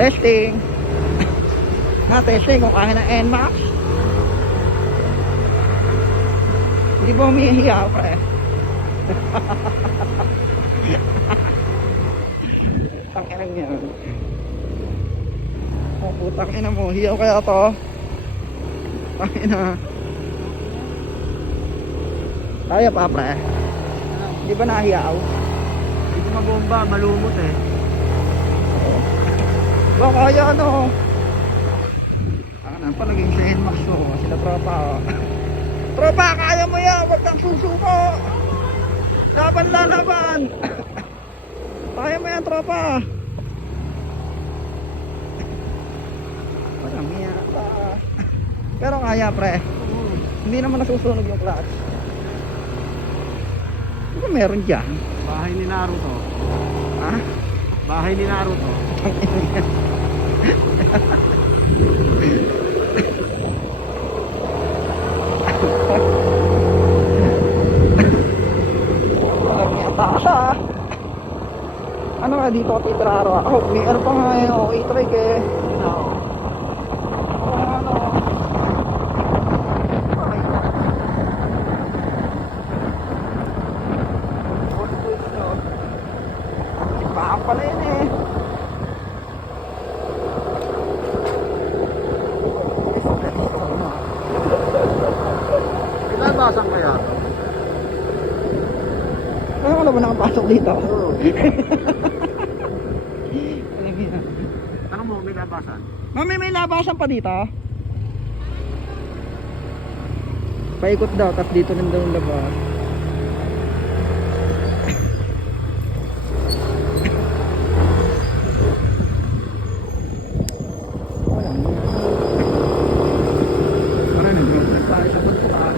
Testing. Testing kung kaya ng NMAX. Hindi ba umihiya, pre? Tangin yan. Oh, putang ina mo. Hiyaw kaya to? Tangin na. Kaya pa, pre? Hindi ba nahiyaw? Hindi ko mabomba, malumot eh. Ba kaya ano? Ano pa naging sa NMAX ko? Sila tropa. Tropa, kaya mo yan! Huwag kang susuko! Laban lalaban! Kaya mo yan, tropa! Walang hiya pa. Pero kaya, pre. Hindi naman nasusunog yung clutch. Ano meron dyan? Bahay ni Naruto. Ha? Bahay ni Naruto. Tasa. Ano nga dito ako titraro? Ako, may ano pa nga yun, okay trike eh. No. Ano? Ay. Good twist nyo. Baka pala yun eh. Ilabasan kaya? Ano ka na ba nakapasok dito? Oo. Alam mo yan. Tanong mo, may labasan? Mami, may labasan pa dito? Paikot daw, tapos dito rin daw yung labas. Walang mo. Parang nag-drop na tayo sa pagpuan.